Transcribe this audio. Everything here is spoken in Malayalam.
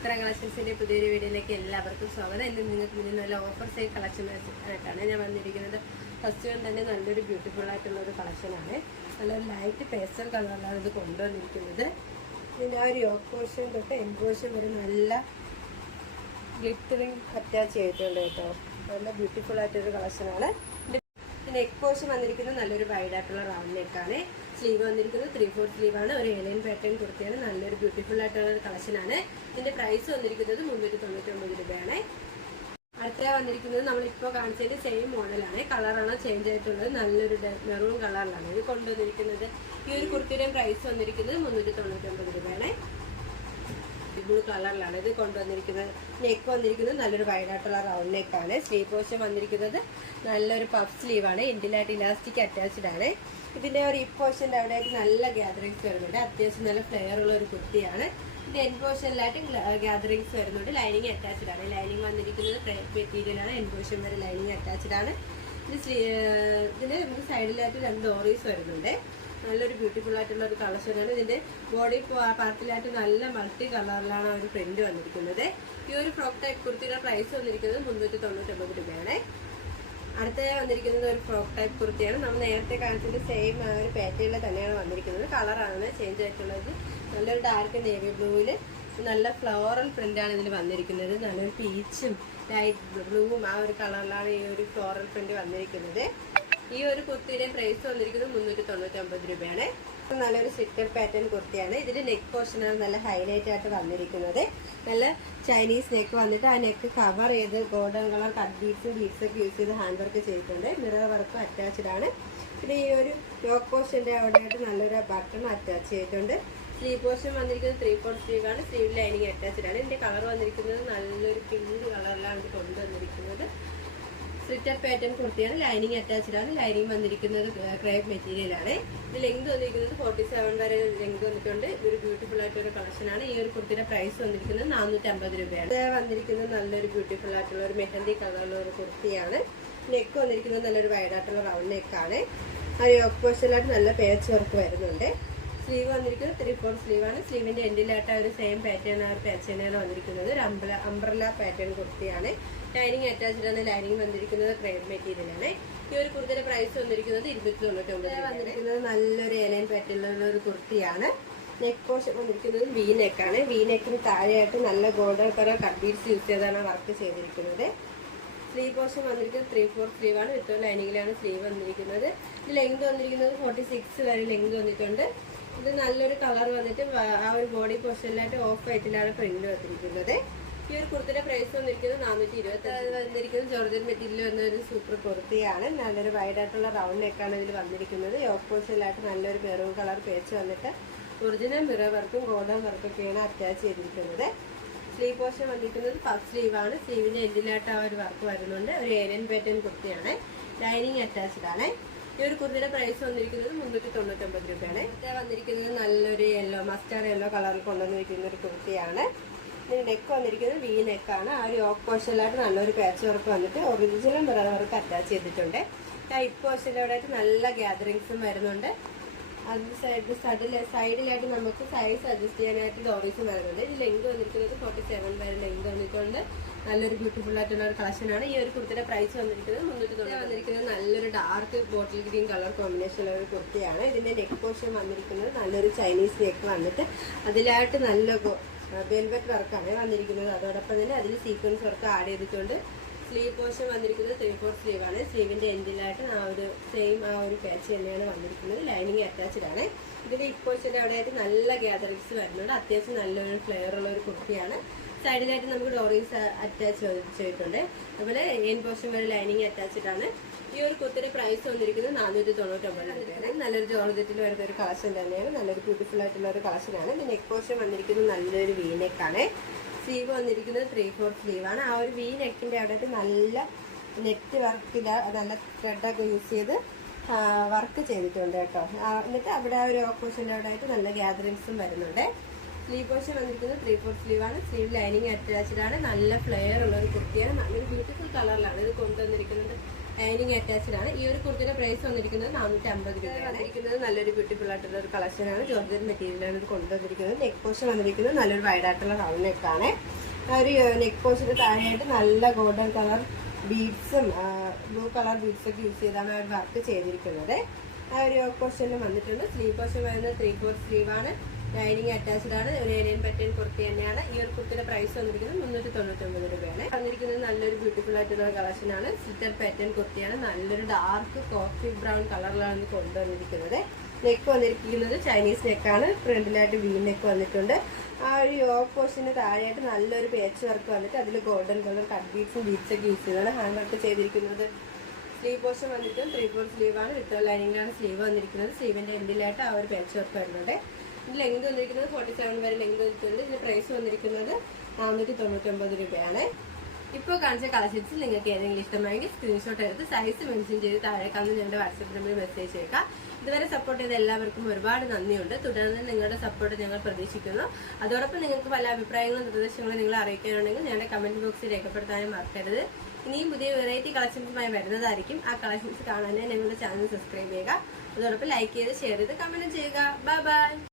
ചിത്ര കളക്ഷൻസിന്റെ പുതിയൊരു വീഡിയോയിലേക്ക് എല്ലാവർക്കും സ്വാഗതം. ഇന്ന് നിങ്ങൾക്ക് മുന്നിൽ നല്ല ഓഫർ സെയിൽ കളക്ഷൻ ആയിട്ടാണ് ഞാൻ വന്നിരിക്കുന്നത്. ഫസ്റ്റ് വൺ തന്നെ നല്ലൊരു ബ്യൂട്ടിഫുൾ ആയിട്ടുള്ള ഒരു കളക്ഷനാണ്. നല്ലൊരു ലൈറ്റ് പേസ്റ്റൽ കളറിലാണ് ഇത് കൊണ്ടുവന്നിരിക്കുന്നത്. ഇതിൻ്റെ ആ ഒരു യോക്ക് പോർഷൻ തൊട്ട് എൻഡ് പോർഷൻ വരെ നല്ല ഗ്ലിറ്ററിങ് അറ്റാച്ച് ചെയ്തിട്ടുണ്ട് കേട്ടോ. നല്ല ബ്യൂട്ടിഫുൾ ആയിട്ടൊരു കളക്ഷനാണ്. നെക്ക് പോർഷൻ വന്നിരിക്കുന്നത് നല്ലൊരു വൈഡ് ആയിട്ടുള്ള റൗണ്ട് നെക്കാണ്. സ്ലീവ് വന്നിരിക്കുന്നത് 3/4 സ്ലീവാണ്. ഒരു ഏലിയൻ പാറ്റേൺ കുർത്തിയാണ്. നല്ലൊരു ബ്യൂട്ടിഫുൾ ആയിട്ടുള്ള ഒരു കളക്ഷനാണ്. ഇതിന്റെ പ്രൈസ് വന്നിരിക്കുന്നത് 399 രൂപയാണ്. അടുത്ത വന്നിരിക്കുന്നത് നമ്മളിപ്പോൾ കാണിച്ചതിന്റെ സെയിം മോഡലാണ്. കളറാണ് ചേഞ്ച് ആയിട്ടുള്ളത്. നല്ലൊരു മെറൂൺ കളറിലാണ് ഇത് കൊണ്ടുവന്നിരിക്കുന്നത്. ഈ ഒരു കുർത്തിയുടെ പ്രൈസ് വന്നിരിക്കുന്നത് 399 രൂപയാണ്. ബ്ലൂ കളറിലാണ് ഇത് കൊണ്ടുവന്നിരിക്കുന്നത്. നെക്ക് വന്നിരിക്കുന്നത് നല്ലൊരു വൈഡ് ആയിട്ടുള്ള റൗണ്ട് നെക്കാണ്. സ്ലീവ് പോർഷൻ വന്നിരിക്കുന്നത് നല്ലൊരു പഫ് സ്ലീവാണ്. എൻഡിലായിട്ട് ഇലാസ്റ്റിക് അറ്റാച്ച്ഡ് ആണ്. ഇതിന്റെ ഒരു ഹിപ്പ് പോർഷന്റെ അവിടെയായിട്ട് നല്ല ഗ്യാദറിങ്സ് വരുന്നുണ്ട്. അത്യാവശ്യം നല്ല ഫ്ലെയർ ഉള്ള ഒരു കുർത്തിയാണ്. ഇതിന്റെ എൻഡ് പോർഷനിലായിട്ട് ഗ്യാദറിങ്സ് വരുന്നുണ്ട്. ലൈനിങ് അറ്റാച്ച്ഡ് ആണ്. ലൈനിങ് വന്നിരിക്കുന്നത് ക്രേപ്പ് മെറ്റീരിയലാണ്. എൻഡ് പോർഷൻ വരെ ലൈനിങ് അറ്റാച്ച്ഡ് ആണ്. ഇതിന് നമുക്ക് സൈഡിലായിട്ട് 2 ഡോറീസ് വരുന്നുണ്ട്. നല്ലൊരു ബ്യൂട്ടിഫുൾ ആയിട്ടുള്ള ഒരു കളക്ഷനാണ്. ഇതിന്റെ ബോഡി പാർട്ടിലായിട്ട് നല്ല മൾട്ടി കളറിലാണ് ഒരു പ്രിന്റ് വന്നിരിക്കുന്നത്. ഈ ഒരു ഫ്രോക്ക് ടൈപ്പ് കുർത്തിയുടെ പ്രൈസ് വന്നിരിക്കുന്നത് 399 രൂപയാണ്. അടുത്ത വന്നിരിക്കുന്നത് ഒരു ഫ്രോക്ക് ടൈപ്പ് കുർത്തിയാണ്. നമ്മൾ നേരത്തെ കാണിച്ചതിന്റെ സെയിം ആ ഒരു പാറ്റേണിൽ തന്നെയാണ് വന്നിരിക്കുന്നത്. കളറാണ് ചേഞ്ച് ആയിട്ടുള്ളത്. നല്ലൊരു ഡാർക്ക് നേവി ബ്ലൂവിൽ നല്ല ഫ്ലോറൽ പ്രിന്റാണ് ഇതിൽ വന്നിരിക്കുന്നത്. നല്ലൊരു പീച്ചും ലൈറ്റ് ബ്ലൂവും ആ ഒരു കളറിലാണ് ഈ ഒരു ഫ്ലോറൽ പ്രിന്റ് വന്നിരിക്കുന്നത്. ഈ ഒരു കുർത്തിയുടെ പ്രൈസ് വന്നിരിക്കുന്നത് 399 രൂപയാണ്. നല്ലൊരു സ്ലിറ്റഡ് പാറ്റേൺ കുർത്തിയാണ്. ഇതിൽ നെക്ക് പോർഷനാണ് നല്ല ഹൈലൈറ്റ് ആയിട്ട് വന്നിരിക്കുന്നത്. നല്ല ചൈനീസ് നെക്ക് വന്നിട്ട് ആ നെക്ക് കവർ ചെയ്ത് ഗോൾഡൻ കളർ കട്ട് ബീഡ്സും ഒക്കെ യൂസ് ചെയ്ത് ഹാൻഡ് വർക്ക് ചെയ്തിട്ടുണ്ട്. മിറർ വർക്കും അറ്റാച്ച്ഡ് ആണ്. പിന്നെ ഈ ഒരു യോക്ക് പോർഷന്റെ അവിടെയായിട്ട് നല്ലൊരു ബട്ടൺ അറ്റാച്ച് ചെയ്തിട്ടുണ്ട്. സ്ലീവ് പോർഷൻ വന്നിരിക്കുന്നത് 3/4 സ്ലീവാണ്. സ്ലീവ് ലൈനിങ് അറ്റാച്ച്ഡ് ആണ്. ഇതിന്റെ കളർ വന്നിരിക്കുന്നത് നല്ലൊരു പിങ്ക് കളറിലാണ് ഇത് കൊണ്ടുവന്നിരിക്കുന്നത്. സ്ലിറ്റഡ് പാറ്റേൺ കുർത്തിയാണ്. ലൈനിങ് അറ്റാച്ച്ഡ് ആണ്. ലൈനിങ് വന്നിരിക്കുന്നത് ക്രേപ്പ് മെറ്റീരിയൽ ആണ്. ഇത് ലെങ്ത് വന്നിരിക്കുന്നത് 47 വരെ ലെങ്ത് വന്നിട്ടുണ്ട്. ഇതൊരു ബ്യൂട്ടിഫുൾ ആയിട്ടൊരു കളക്ഷനാണ്. ഈ ഒരു കുർത്തിയുടെ പ്രൈസ് വന്നിരിക്കുന്നത് 450 രൂപയാണ്. ഇത് വന്നിരിക്കുന്നത് നല്ലൊരു ബ്യൂട്ടിഫുൾ ആയിട്ടുള്ള ഒരു മെഹന്തി കളറുള്ള ഒരു കുർത്തിയാണ്. നെക്ക് വന്നിരിക്കുന്നത് നല്ലൊരു വൈഡ് ആയിട്ടുള്ള റൗണ്ട് നെക്കാണ്. ആ യോക്ക് പോർഷനിലായിട്ട് നല്ല പേച്ച് വർക്ക് വരുന്നുണ്ട്. സ്ലീവ് വന്നിരിക്കുന്നത് 3/4 സ്ലീവാണ്. സ്ലീവിന്റെ എൻഡിലായിട്ട് ഒരു സെയിം പാറ്റേൺ ആ ഒരു പാറ്റേണാണ് വന്നിരിക്കുന്നത്. ഒരു അംബ്രല പാറ്റേൺ കുർത്തിയാണ്. ലൈനിങ് അറ്റാച്ച്ഡ് ആണ്. ലൈനിങ് വന്നിരിക്കുന്നത് ക്രേപ്പ് മെറ്റീരിയലാണ്. ഈ ഒരു കുർത്തിയുടെ പ്രൈസ് വന്നിരിക്കുന്നത് 299 വന്നിരിക്കുന്നത്. നല്ലൊരു ഏലൈൻ പാറ്റേണിലുള്ള ഒരു കുർത്തിയാണ്. നെക്ക് പോർഷൻ വന്നിരിക്കുന്നത് വി നെക്കാണ്. വി നെക്കിന് താഴെയായിട്ട് നല്ല golden colour cut beads use ചെയ്താണ് വർക്ക് ചെയ്തിരിക്കുന്നത്. സ്ലീവ് പോർഷൻ വന്നിരിക്കുന്നത് 3/4 സ്ലീവാണ്. വിത്ത് ലൈനിങ്ങിലാണ് സ്ലീവ് വന്നിരിക്കുന്നത്. ഇത് ലെങ്ത് വന്നിരിക്കുന്നത് 46 വരെ ലെങ്ത് വന്നിട്ടുണ്ട്. ഇത് നല്ലൊരു കളർ വന്നിട്ട് ആ ഒരു ബോഡി പോർഷനിലായിട്ട് ഓഫ് വൈറ്റിലാണ് പ്രിന്റ് വന്നിരിക്കുന്നത്. ഈ ഒരു കുർത്തിയുടെ പ്രൈസ് വന്നിരിക്കുന്നത് 420 വന്നിരിക്കുന്നത്. ജോർജറ്റ് മെറ്റീരിയൽ വന്ന ഒരു സൂപ്പർ കുർത്തിയാണ്. നല്ലൊരു വൈഡ് ആയിട്ടുള്ള റൗണ്ട് നെക്കാണ് ഇതിൽ വന്നിരിക്കുന്നത്. യോക്ക് പോർഷനിലായിട്ട് നല്ലൊരു മെറൂൺ കളർ പേച്ച് വന്നിട്ട് ഒറിജിനൽ മിറർ വർക്കും ഗോൾഡൻ വർക്കൊക്കെയാണ് അറ്റാച്ച് ചെയ്തിരിക്കുന്നത്. സ്ലീവ് പോർഷൻ വന്നിരിക്കുന്നത് പഫ് സ്ലീവാണ്. സ്ലീവിന്റെ എൻഡിലായിട്ട് ആ ഒരു വർക്ക് വരുന്നുണ്ട്. ഒരു ഏലിയൻ പാറ്റേൺ കുർത്തിയാണ്. ലൈനിങ് അറ്റാച്ച്ഡ് ആണ്. ഈ ഒരു കുർത്തിയുടെ പ്രൈസ് വന്നിരിക്കുന്നത് 399 രൂപയാണ്. ഇത് വന്നിരിക്കുന്നത് നല്ലൊരു മസ്റ്റാർഡ് യെല്ലോ കളറിൽ കൊണ്ടുവന്നിരിക്കുന്ന ഒരു കുർത്തിയാണ്. ഇതിന് നെക്ക് വന്നിരിക്കുന്നത് വി നെക്കാണ്. ആ ഒരു യോക്ക് പോർഷനിലായിട്ട് നല്ലൊരു പാച്ച് വർക്ക് വന്നിട്ട് ഒറിജിനൽ മിറർ വർക്ക് അറ്റാച്ച് ചെയ്തിട്ടുണ്ട്. ഹിപ്പ് പോർഷൻ്റെ അവിടെ ആയിട്ട് നല്ല ഗ്യാദറിങ്സും വരുന്നുണ്ട്. അത് സൈഡിലായിട്ട് നമുക്ക് സൈസ് അഡ്ജസ്റ്റ് ചെയ്യാനായിട്ട് ഡോറീസും വരുന്നുണ്ട്. ഇത് ലെങ്ത് വന്നിരിക്കുന്നത് 47 വരെ ലെങ്ത് വന്നിട്ടുണ്ട്. നല്ലൊരു ബ്യൂട്ടിഫുൾ ആയിട്ടുള്ള ഒരു കളക്ഷനാണ്. ഈ ഒരു കുർത്തിയുടെ പ്രൈസ് വന്നിരിക്കുന്നത് 390 വന്നിരിക്കുന്നത്. നല്ലൊരു ഡാർക്ക് ബോട്ടിൽ ഗ്രീൻ കളർ കോമ്പിനേഷനുള്ള ഒരു കുർത്തിയാണ്. ഇതിന്റെ നെക്ക് പോർഷൻ വന്നിരിക്കുന്നത് നല്ലൊരു ചൈനീസ് നെക്ക് വന്നിട്ട് അതിലായിട്ട് നല്ല വെൽവെറ്റ് വർക്കാണ് വന്നിരിക്കുന്നത്. അതോടൊപ്പം തന്നെ അതിൽ സീക്വൻസ് വർക്ക് ആഡ് ചെയ്തിട്ടുണ്ട്. സ്ലീവ് പോർഷൻ വന്നിരിക്കുന്നത് 3/4 സ്ലീവാണ്. സ്ലീവിന്റെ എൻഡിലായിട്ട് ആ ഒരു സെയിം ആ ഒരു പാച്ച് തന്നെയാണ് വന്നിരിക്കുന്നത്. ലൈനിങ് അറ്റാച്ച്ഡ് ആണ്. ഇതിന്റെ ഹിപ്പ് പോർഷന്റെ അവിടെയായിട്ട് നല്ല ഗ്യാദറിങ്സ് വരുന്നുണ്ട്. അത്യാവശ്യം നല്ലൊരു ഫ്ലെയർ ഉള്ള ഒരു കുർത്തിയാണ്. സൈഡിലായിട്ട് നമുക്ക് ഡോറീസ് അറ്റാച്ച് ചെയ്തിട്ടുണ്ട്. അതുപോലെ എൻഡ് പോർഷൻ വരെ ലൈനിങ് അറ്റാച്ച്ഡ് ആണ്. ഈ ഒരു കുർത്തിയുടെ പ്രൈസ് വന്നിരിക്കുന്നത് 499 രൂപയാണ്. നല്ലൊരു ജോർജറ്റിൽ വരുന്ന ഒരു കളക്ഷൻ തന്നെയാണ്. നല്ലൊരു ബ്യൂട്ടിഫുൾ ആയിട്ടുള്ള ഒരു കളക്ഷനാണ്. ഇത് നെക്ക് പോർഷൻ വന്നിരിക്കുന്നത് നല്ലൊരു വി നെക്കാണ്. സ്ലീവ് വന്നിരിക്കുന്നത് 3/4 സ്ലീവാണ്. ആ ഒരു വി നെക്കിന്റെ അവിടെ നല്ല നെറ്റ് വർക്കിൽ നല്ല ത്രെഡൊക്കെ യൂസ് ചെയ്ത് വർക്ക് ചെയ്തിട്ടുണ്ട് കേട്ടോ. എന്നിട്ട് അവിടെ ആ ഒരു യോക്ക് പോർഷൻ്റെ അവിടെ ആയിട്ട് നല്ല ഗ്യാദറിങ്സും വരുന്നുണ്ട്. സ്ലീവ് പോർഷൻ വന്നിരിക്കുന്നത് 3/4 സ്ലീവാണ്. സ്ലീവ് ലൈനിങ് അറ്റാച്ച്ഡ് ആണ്. നല്ല ഫ്ലെയർ ഉള്ള ഒരു കുർത്തിയാണ്. നല്ലൊരു ബ്യൂട്ടിഫുൾ കളറിലാണ് ഇത് കൊണ്ടുവന്നിരിക്കുന്നത്. ലൈനിങ് അറ്റാച്ച്ഡ് ആണ്. ഈ ഒരു കുർത്തിയുടെ പ്രൈസ് വന്നിരിക്കുന്നത് 450 രൂപയാണ്. വന്നിരിക്കുന്നത് നല്ലൊരു ബ്യൂട്ടിഫുൾ ആയിട്ടുള്ള ഒരു കളക്ഷനാണ്. ജോർജറ്റ് മെറ്റീരിയലാണ് ഇത് കൊണ്ടുവന്നിരിക്കുന്നത്. നെക്ക് പോർഷൻ വന്നിരിക്കുന്നത് നല്ലൊരു വൈഡ് ആയിട്ടുള്ള റൗണ്ട് നെക്കാണ്. ആ ഒരു നെക്ക് പോർഷന് താഴെയായിട്ട് നല്ല ഗോൾഡൻ കളർ ബീഡ്സും ബ്ലൂ കളർ ബീഡ്സൊക്കെ യൂസ് ചെയ്താണ് ആ ഒരു വർക്ക് ചെയ്തിരിക്കുന്നത്. ആ ഒരു യോക്ക് പോർഷനിൽ വന്നിട്ടുണ്ട്. സ്ലീവ് പോർഷൻ വരുന്നത് 3/4 സ്ലീവാണ്. ലൈനിങ് അറ്റാച്ച്ഡ് ആണ്. ഒരു ഏലിയൻ പാറ്റേൺ കുർത്തി തന്നെയാണ്. ഈ ഒരു കുർത്തിയുടെ പ്രൈസ് വന്നിരിക്കുന്നത് 399 രൂപയാണ്. വന്നിരിക്കുന്നത് നല്ലൊരു ബ്യൂട്ടിഫുൾ ആയിട്ടുള്ള കളക്ഷനാണ്. സ്ലിറ്റഡ് പാറ്റേൺ കുർത്തിയാണ്. നല്ലൊരു ഡാർക്ക് കോഫി ബ്രൗൺ കളറിലാണ് കൊണ്ടുവന്നിരിക്കുന്നത്. നെക്ക് വന്നിരിക്കുന്നത് ചൈനീസ് നെക്കാണ്. ഫ്രണ്ടിലായിട്ട് വി നെക്ക് വന്നിട്ടുണ്ട്. ആ ഒരു യോക്ക് പോർഷന് താഴെയായിട്ട് നല്ലൊരു പേച്ച് വർക്ക് വന്നിട്ട് അതിൽ ഗോൾഡൻ കളർ കട്ട് ബീഡ്സും ബീഡ്സൊക്കെ യൂസ് ചെയ്താണ് ഹാൻഡ് വർക്ക് ചെയ്തിരിക്കുന്നത്. സ്ലീവ് പോർഷൻ വന്നിട്ട് 3/4 സ്ലീവാണ്. വിത്ത് ലൈനിങ്ങിലാണ് സ്ലീവ് വന്നിരിക്കുന്നത്. സ്ലീവിന്റെ എൻഡിലായിട്ട് ആ ഒരു പേച്ച് വർക്ക് വരുന്നുണ്ട്. ഇതിന് ലെങ്ത് വന്നിരിക്കുന്നത് 47 വരെ ലെങ്ത് വന്നിട്ടുണ്ട്. ഇതിന്റെ പ്രൈസ് വന്നിരിക്കുന്നത് 499 രൂപയാണ്. ഇപ്പോൾ കാണിച്ച കളക്ഷൻസ് നിങ്ങൾക്ക് ഏതെങ്കിലും ഇഷ്ടമായെങ്കിൽ സ്ക്രീൻഷോട്ട് എടുത്ത് സൈസ് മെൻഷൻ ചെയ്ത് താഴെ കാണുന്ന ഞങ്ങളുടെ വാട്സാപ്പ് നമ്പറിൽ മെസ്സേജ് ചെയ്യുക. ഇതുവരെ സപ്പോർട്ട് ചെയ്ത എല്ലാവർക്കും ഒരുപാട് നന്ദിയുണ്ട്. തുടർന്ന് നിങ്ങളുടെ സപ്പോർട്ട് ഞങ്ങൾ പ്രതീക്ഷിക്കുന്നു. അതോടൊപ്പം നിങ്ങൾക്ക് പല അഭിപ്രായങ്ങളും നിർദ്ദേശങ്ങളും നിങ്ങൾ അറിയിക്കാനുണ്ടെങ്കിൽ ഞങ്ങളുടെ കമന്റ് ബോക്സിൽ രേഖപ്പെടുത്താനും മറക്കരുത്. ഇനിയും പുതിയ വെറൈറ്റി കളക്ഷൻസുമായി വരുന്നതായിരിക്കും. ആ കളക്ഷൻസ് കാണാനായി ഞങ്ങളുടെ ചാനൽ സബ്സ്ക്രൈബ് ചെയ്യുക. അതോടൊപ്പം ലൈക്ക് ചെയ്ത് ഷെയർ ചെയ്ത് കമന്റ് ചെയ്യുക. Bye bye.